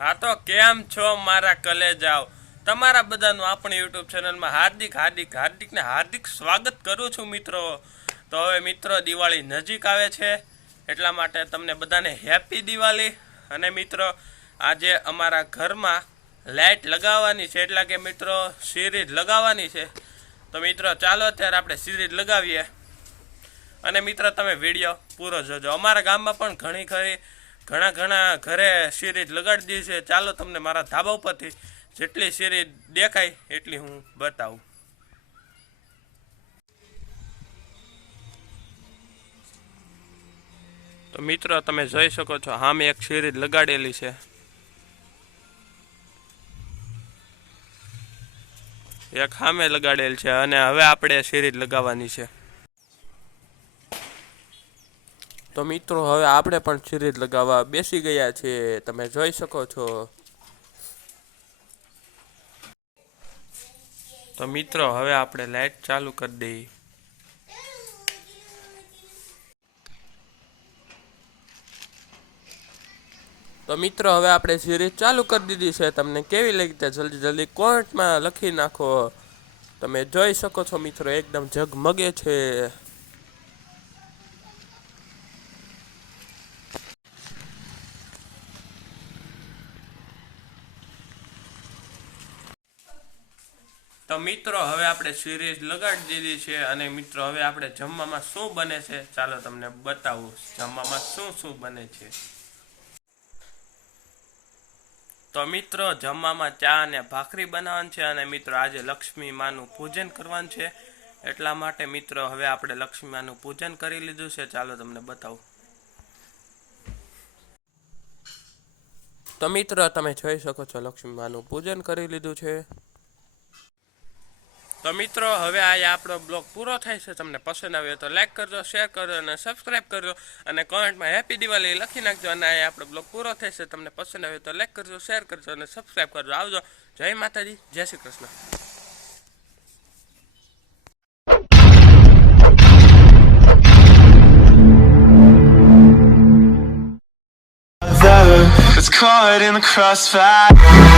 હા તો કેમ છો મારા કલેજાઓ? તમારા બધાનું આપણી યુટ્યુબ ચેનલમાં હાર્દિક સ્વાગત કરું છું મિત્રો. તો હવે મિત્રો દિવાળી નજીક આવે છે, એટલા માટે તમને બધાને હેપી દિવાળી. અને મિત્રો આજે અમારા ઘરમાં લાઇટ લગાવવાની છે, એટલે કે મિત્રો સિરીઝ લગાવવાની છે. તો મિત્રો ચાલો અત્યારે આપણે સિરીઝ લગાવીએ. અને મિત્રો તમે વિડીયો પૂરો જોજો. અમારા ગામમાં પણ ઘણા ઘરે સિરીઝ લગાડી દીધી છે. ચાલો તમને મારા ધાબા ઉપરથી જેટલી સિરીઝ દેખાય એટલી હું બતાવું. તો મિત્રો તમે જોઈ શકો છો, સામે એક સિરીઝ લગાડેલી છે. એક સામે લગાડેલ છે અને હવે આપણે સિરીઝ લગાવવાની છે. તો મિત્રો હવે આપણે પણ સિરીઝ લગાવવા બેસી ગયા છીએ, તમે જોઈ શકો છો. તો મિત્રો હવે આપણે લાઈટ ચાલુ કરી દઈએ. તો મિત્રો હવે આપણે સિરીઝ ચાલુ કરી દીધી છે. તમને કેવી લાગી જલ્દી કોમેન્ટમાં લખી નાખો. તમે જોઈ શકો છો મિત્રો, એકદમ ઝગમગે છે. તો મિત્રો હવે આપણે સિરીઝ લગાડી દીધી છે. અને મિત્રો હવે આપણે જમવામાં શું બને છે ચાલો તમને બતાવું. જમવામાં શું બને છે. તો મિત્રો જમવામાં ચા અને ભાખરી બનાવવાની છે. અને મિત્રો આજે લક્ષ્મી માનું પૂજન કરવાનું છે, એટલા માટે મિત્રો હવે આપણે લક્ષ્મી માનું પૂજન કરી લીધું છે. ચાલો તમને બતાવું. તો મિત્રો તમે જોઈ શકો છો, લક્ષ્મી માનું પૂજન કરી લીધું છે. તો મિત્રો હવે આ આપણો બ્લોગ પૂરો થાય છે. તમને પસંદ આવ્યો તો લાઈક કરજો, શેર કરજો અને સબસ્ક્રાઈબ કરજો. અને કોમેન્ટમાં હેપી દિવાળી લખી નાખજો. અને આ આપણો બ્લોગ પૂરો થાય છે. તમને પસંદ આવ્યો તો લાઈક કરજો, શેર કરજો અને સબસ્ક્રાઈબ કરજો. આવજો. જય માતાજી, જય Shri Krishna. It's caught in the crossfire.